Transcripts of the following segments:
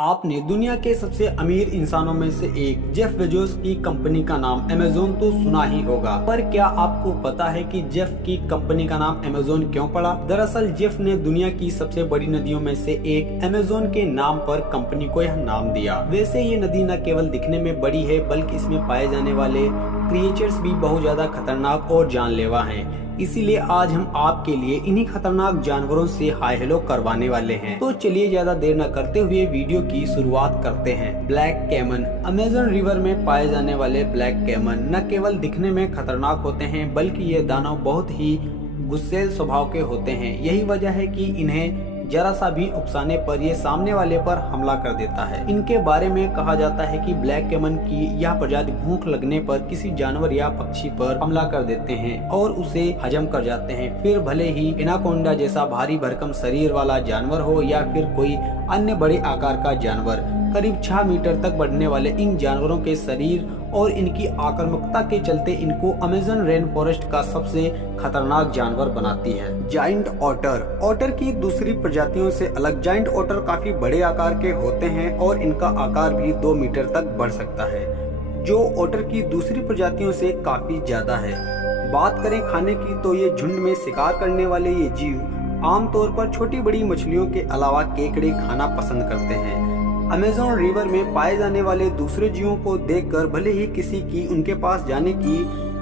आपने दुनिया के सबसे अमीर इंसानों में से एक जेफ बेजोस की कंपनी का नाम अमेज़न तो सुना ही होगा, पर क्या आपको पता है कि जेफ की कंपनी का नाम अमेज़न क्यों पड़ा? दरअसल जेफ ने दुनिया की सबसे बड़ी नदियों में से एक अमेज़न के नाम पर कंपनी को यह नाम दिया। वैसे ये नदी न केवल दिखने में बड़ी है, बल्कि इसमें पाए जाने वाले क्रिएचर्स भी बहुत ज्यादा खतरनाक और जानलेवा हैं। इसीलिए आज हम आपके लिए इन्हीं खतरनाक जानवरों से हाय हेलो करवाने वाले हैं। तो चलिए ज्यादा देर न करते हुए वीडियो की शुरुआत करते हैं। Black caiman. अमेज़न रिवर में पाए जाने वाले ब्लैक कैमन न केवल दिखने में खतरनाक होते हैं, बल्कि ये दानव बहुत ही गुस्सैल स्वभाव के होते हैं। यही वजह है कि इन्हें जरा सा भी उकसाने पर ये सामने वाले पर हमला कर देता है। इनके बारे में कहा जाता है कि ब्लैक कैमन की यह प्रजाति भूख लगने पर किसी जानवर या पक्षी पर हमला कर देते हैं और उसे हजम कर जाते हैं। फिर भले ही एनाकोंडा जैसा भारी भरकम शरीर वाला जानवर हो या फिर कोई अन्य बड़े आकार का जानवर, करीब 6 मीटर तक बढ़ने वाले इन जानवरों के शरीर और इनकी आक्रामकता के चलते इनको अमेज़न रेन फॉरेस्ट का सबसे खतरनाक जानवर बनाती है। Giant otter. ऑटर की दूसरी प्रजातियों से अलग जाइंट ऑटर काफी बड़े आकार के होते हैं और इनका आकार भी 2 मीटर तक बढ़ सकता है, जो ऑटर की दूसरी प्रजातियों से काफी ज्यादा है। बात करें खाने की तो ये झुंड में शिकार करने वाले ये जीव आमतौर पर छोटी बड़ी मछलियों के अलावा केकड़े खाना पसंद करते हैं। अमेज़न रिवर में पाए जाने वाले दूसरे जीवों को देखकर भले ही किसी की उनके पास जाने की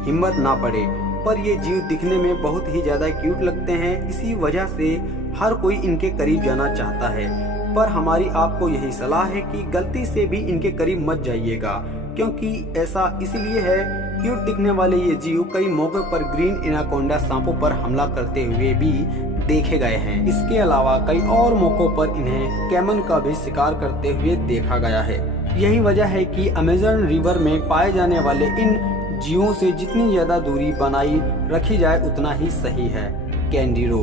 हिम्मत ना पड़े, पर ये जीव दिखने में बहुत ही ज्यादा क्यूट लगते हैं। इसी वजह से हर कोई इनके करीब जाना चाहता है, पर हमारी आपको यही सलाह है कि गलती से भी इनके करीब मत जाइएगा, क्योंकि ऐसा इसलिए है क्यूट दिखने वाले ये जीव कई मौके पर ग्रीन एनाकोंडा सांपों पर हमला करते हुए भी देखे गए हैं। इसके अलावा कई और मौकों पर इन्हें कैमन का भी शिकार करते हुए देखा गया है। यही वजह है कि अमेज़न रिवर में पाए जाने वाले इन जीवों से जितनी ज्यादा दूरी बनाई रखी जाए उतना ही सही है। कैंडिरो।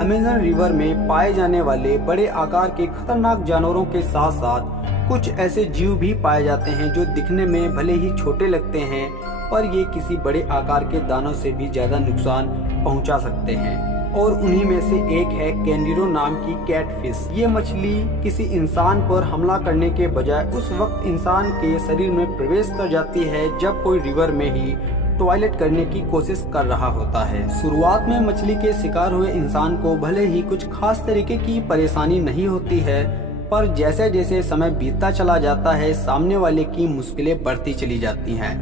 अमेज़न रिवर में पाए जाने वाले बड़े आकार के खतरनाक जानवरों के साथ साथ कुछ ऐसे जीव भी पाए जाते हैं जो दिखने में भले ही छोटे लगते हैं, पर ये किसी बड़े आकार के दानव से भी ज्यादा नुकसान पहुंचा सकते हैं। और उन्हीं में से एक है कैंडिरो नाम की कैटफिश। ये मछली किसी इंसान पर हमला करने के बजाय उस वक्त इंसान के शरीर में प्रवेश कर जाती है जब कोई रिवर में ही टॉयलेट करने की कोशिश कर रहा होता है। शुरुआत में मछली के शिकार हुए इंसान को भले ही कुछ खास तरीके की परेशानी नहीं होती है, पर जैसे जैसे समय बीतता चला जाता है सामने वाले की मुश्किलें बढ़ती चली जाती हैं।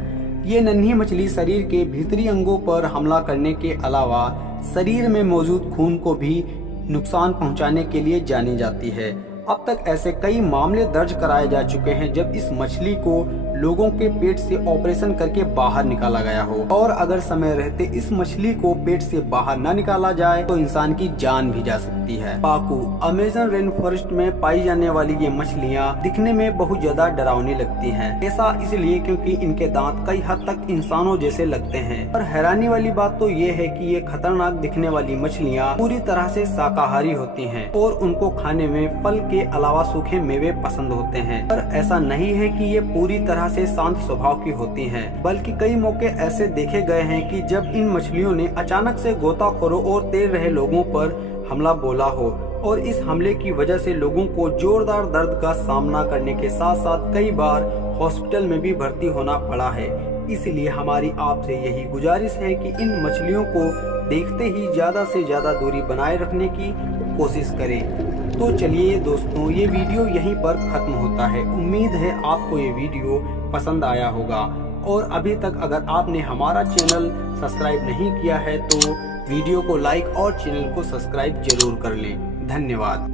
ये नन्ही मछली शरीर के भीतरी अंगों पर हमला करने के अलावा शरीर में मौजूद खून को भी नुकसान पहुंचाने के लिए जानी जाती है। अब तक ऐसे कई मामले दर्ज कराए जा चुके हैं जब इस मछली को लोगों के पेट से ऑपरेशन करके बाहर निकाला गया हो, और अगर समय रहते इस मछली को पेट से बाहर न निकाला जाए तो इंसान की जान भी जा सकती है। पाकू। अमेज़न रेन फॉरेस्ट में पाई जाने वाली ये मछलियाँ दिखने में बहुत ज्यादा डरावनी लगती हैं। ऐसा इसलिए क्योंकि इनके दांत कई हद तक इंसानों जैसे लगते हैं। और हैरानी वाली बात तो ये है कि ये खतरनाक दिखने वाली मछलियाँ पूरी तरह से शाकाहारी होती हैं और उनको खाने में फल के अलावा सूखे मेवे पसंद होते हैं। पर ऐसा नहीं है कि ये पूरी तरह से शांत स्वभाव की होती हैं, बल्कि कई मौके ऐसे देखे गए हैं कि जब इन मछलियों ने अचानक से गोताखोरों और तैर रहे लोगों पर हमला बोला हो, और इस हमले की वजह से लोगों को जोरदार दर्द का सामना करने के साथ साथ कई बार हॉस्पिटल में भी भर्ती होना पड़ा है। इसलिए हमारी आपसे यही गुजारिश है कि इन मछलियों को देखते ही ज्यादा से ज्यादा दूरी बनाए रखने की कोशिश करें। तो चलिए दोस्तों, ये वीडियो यहीं पर खत्म होता है। उम्मीद है आपको ये वीडियो पसंद आया होगा, और अभी तक अगर आपने हमारा चैनल सब्सक्राइब नहीं किया है तो वीडियो को लाइक और चैनल को सब्सक्राइब जरूर कर लें। धन्यवाद।